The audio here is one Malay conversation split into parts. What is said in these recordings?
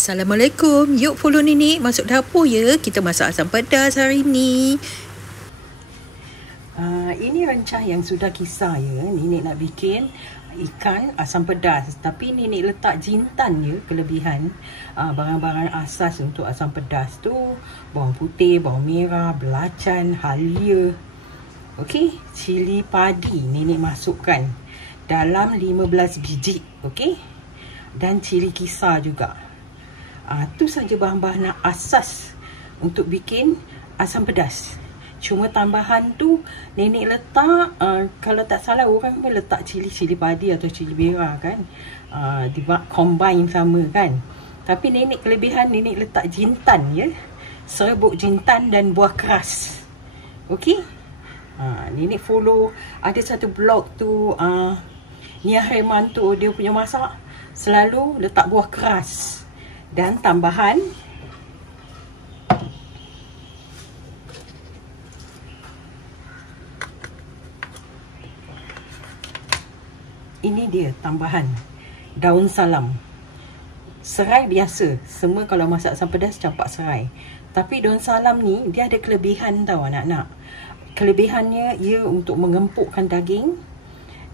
Assalamualaikum. Yuk follow Nenek masuk dapur ya. Kita masak asam pedas hari ni. Ini rencah yang sudah kisah ya. Nenek nak bikin ikan asam pedas. Tapi Nenek letak jintan ya, kelebihan. Barang-barang asas untuk asam pedas tu bawang putih, bawang merah, belacan, halia. Okey, cili padi Nenek masukkan dalam 15 biji. Okey. Dan cili kisar juga. Tu saja bahan-bahan asas untuk bikin asam pedas. Cuma tambahan tu Nenek letak, kalau tak salah orang pun letak cili padi atau cili merah kan. Combine sama kan. Tapi Nenek kelebihan Nenek letak jintan ya. Serbuk jintan dan buah keras. Okey. Nenek follow ada satu blog tu, Nia Herman tu dia punya masak selalu letak buah keras. Dan tambahan ini dia tambahan daun salam. Serai biasa, semua kalau masak asam pedas campak serai. Tapi daun salam ni dia ada kelebihan tau anak-anak. Kelebihannya ia untuk mengempukkan daging.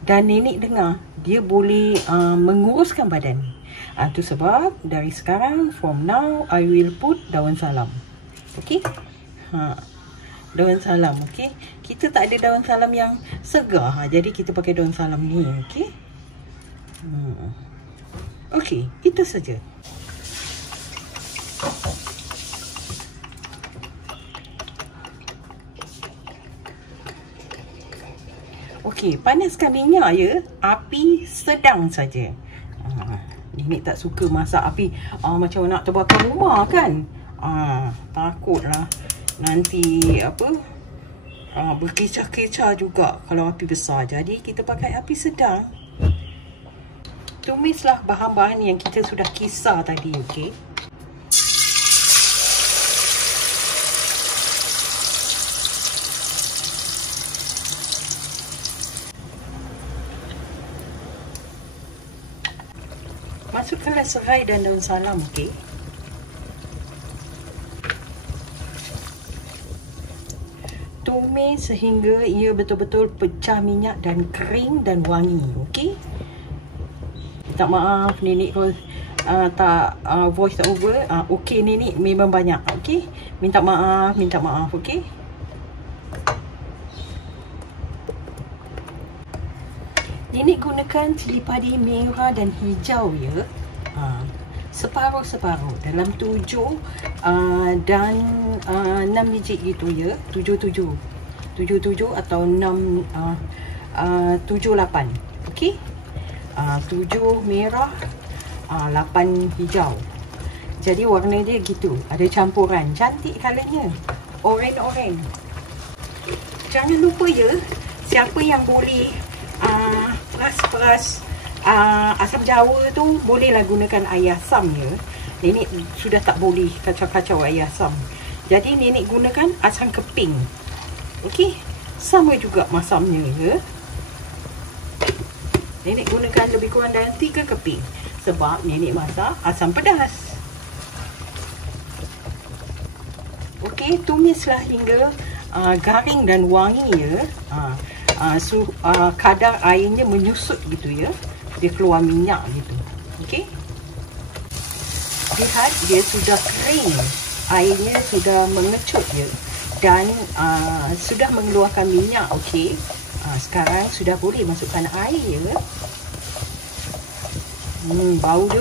Dan Nenek dengar dia boleh menguruskan badan. Itu sebab dari sekarang, from now, I will put daun salam. Okey? Daun salam, okey? Kita tak ada daun salam yang segar. Jadi kita pakai daun salam ni, okey? Okey, itu saja. Okey, panaskan minyak ya. Api sedang saja. Nenek tak suka masak api macam nak terbakar rumah kan. Takutlah nanti berkecah-kecah juga kalau api besar. Jadi kita pakai api sedang. Tumislah bahan-bahan yang kita sudah kisar tadi, okey. Masukkanlah serai dan daun salam, okey. Tumis sehingga ia betul-betul pecah minyak dan kering dan wangi, okey. Minta maaf Nenek kalau tak voice over. Okey Nenek memang banyak, okey. Minta maaf, okey. Nenek gunakan cili padi merah dan hijau ya. Separuh-separuh dalam 7 dan 6 biji gitu ya. 7 atau 7, 8. Okey. 7 merah, 8 hijau. Jadi warna dia gitu. Ada campuran. Cantik kalanya. Oren-oren. Jangan lupa ya, siapa yang boleh peras asam jawa tu bolehlah gunakan air asam ya. Nenek sudah tak boleh kacau-kacau air asam. Jadi Nenek gunakan asam keping. Okey, sama juga masamnya ya. Nenek gunakan lebih kurang dalam 3 keping sebab Nenek masak asam pedas. Okey, tumislah hingga garing dan wangi ya. Kadar airnya menyusut gitu ya. Dia keluar minyak gitu. Okey. Lihat dia sudah kering. Airnya sudah mengecut ya. Dan sudah mengeluarkan minyak, okey. Sekarang sudah boleh masukkan air ya. Bau dia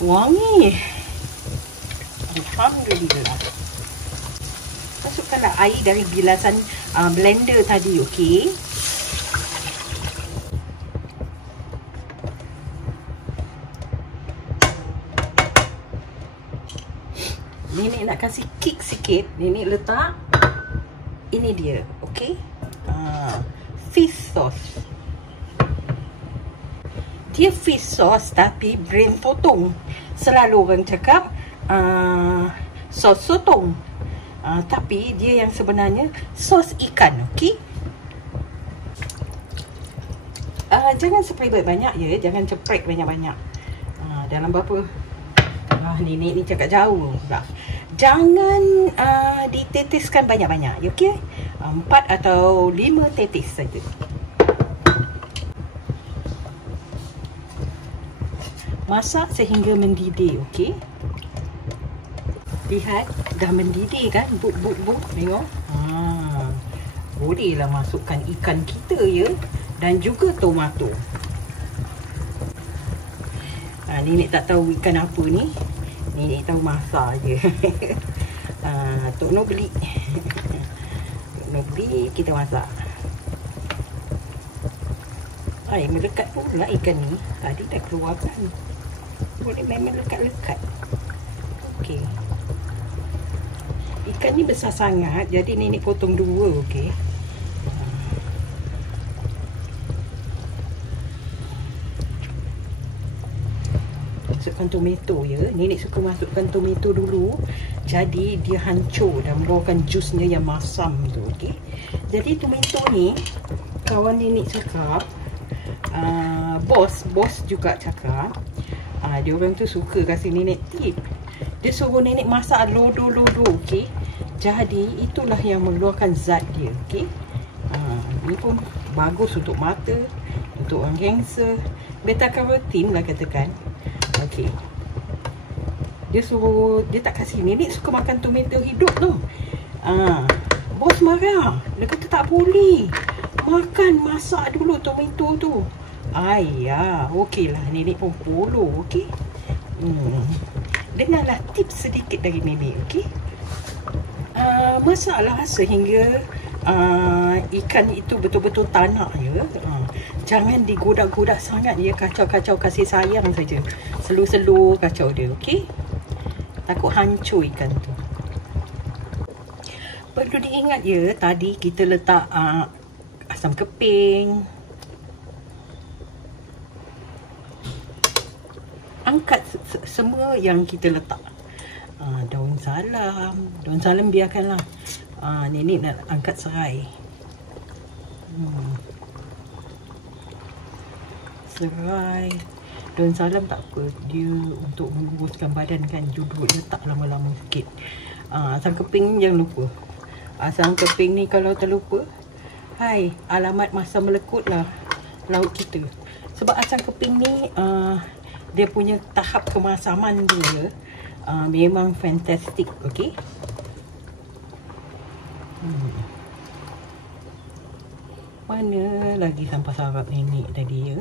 wangi. Alhamdulillah. Masukkanlah air dari bilasan blender tadi, okey. Nenek nak kasih kick sikit. Nenek letak ini dia, okey. Fish sauce. Dia fish sauce tapi brand potong. Selalu orang cakap sos sotong. Tapi dia yang sebenarnya sos ikan, okey. Jangan spray banyak ya, jangan ceprek banyak-banyak. Dalam berapa Nenek ni cakap jauh pula. Jangan ditetiskan banyak-banyak, okey? 4 atau 5 tetes saja. Masak sehingga mendidih, okey? Lihat, dah mendidih kan? Buk. Tengok. Bolehlah masukkan ikan kita ya. Dan juga tomato. Nenek tak tahu ikan apa ni. Nenek tahu masak je. Tok Noh beli. Tok Noh beli, kita masak. Melekat pula ikan ni. Tadi dah keluarkan. Boleh memang lekat-lekat. Okey. Ikan ni besar sangat, jadi nenek potong 2, okey. Masukkan tomato ya. Nenek suka masukkan tomato dulu. Jadi dia hancur dan mengeluarkan jusnya yang masam tu, okey. Jadi tomato ni kawan nenek cakap, bos juga cakap, dia orang tu suka kasih nenek tip. Dia suruh nenek masak lodo-lodo, okey. Jadi itulah yang mengeluarkan zat dia, okey. Ni pun bagus untuk mata, untuk orang kanser, beta karotin lah katakan. Okey. Dia suruh, dia tak kasih. Nenek suka makan tomato hidup tu. Bos marah. Dia kata tak boleh. Masak dulu tomato tu. Okey lah. Nenek pun follow, okey. Dengarlah tips sedikit dari nenek, okey. Masaklah sehingga ikan itu betul-betul tanak ya. Jangan digodak-godak sangat ya. Kacau-kacau, kasih sayang saja. Slow-slow kacau dia, okey. Takut hancur ikan tu. Perlu diingat ya, tadi kita letak asam keping. Angkat semua yang kita letak. Daun salam biarkanlah. Nenek nak angkat serai. Serai. Daun salam tak apa, dia untuk menguruskan badan kan. Duduk letak lama-lama sikit. Asam keping jangan lupa. Asam keping ni kalau terlupa, alamat masa melekut lah laut kita. Sebab asam keping ni dia punya tahap kemasaman dia memang fantastik, okey. Mana lagi sampah sarap nenek tadi ya.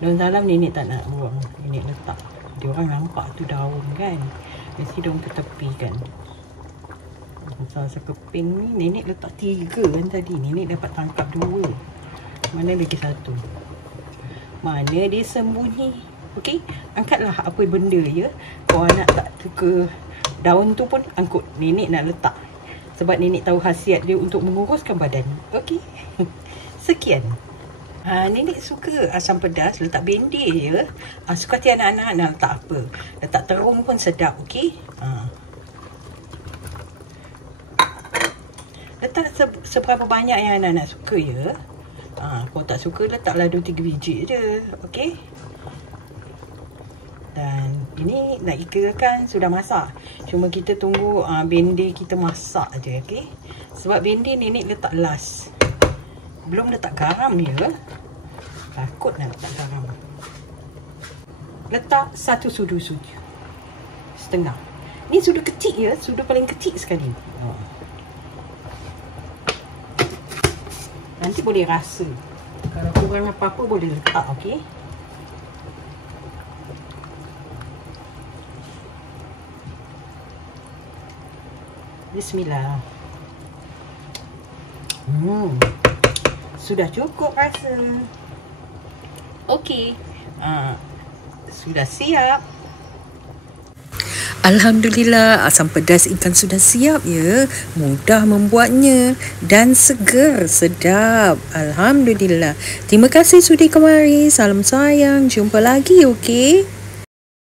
Daun salam nenek tak nak buang, nenek letak. Dia orang nampak tu daun kan, mesti daun tepi kan. Asam keping ni nenek letak 3 kan tadi. Nenek dapat tangkap 2. Mana lagi 1? Mana dia sembunyi? Okey, angkatlah apa benda ya. Kalau anak tak suka daun tu pun angkut. Nenek nak letak. Sebab nenek tahu khasiat dia untuk menguruskan badan. Okey. Sekian. Nenek suka asam pedas, letak bendir ya. Suka hati anak-anak nak letak apa. Letak terung pun sedap, okey. Letak seberapa banyak yang anak-anak suka ya. Kalau tak suka letaklah 2-3 biji je, okey. Dan ini nak ikirakan sudah masak. Cuma kita tunggu bendir kita masak aja, okey. Sebab bendir nenek letak last. Belum letak garam ya. Takut nak letak garam. Letak 1 sudu suju. Setengah. Ni sudu kecil ya, sudu paling kecil sekali. Nanti boleh rasa. Kalau kurang apa-apa boleh letak, okey. Bismillah. Sudah cukup rasa. Okey. Sudah siap. Alhamdulillah, asam pedas ikan sudah siap ya. Mudah membuatnya dan segar, sedap. Alhamdulillah. Terima kasih sudi kemari. Salam sayang. Jumpa lagi, okey?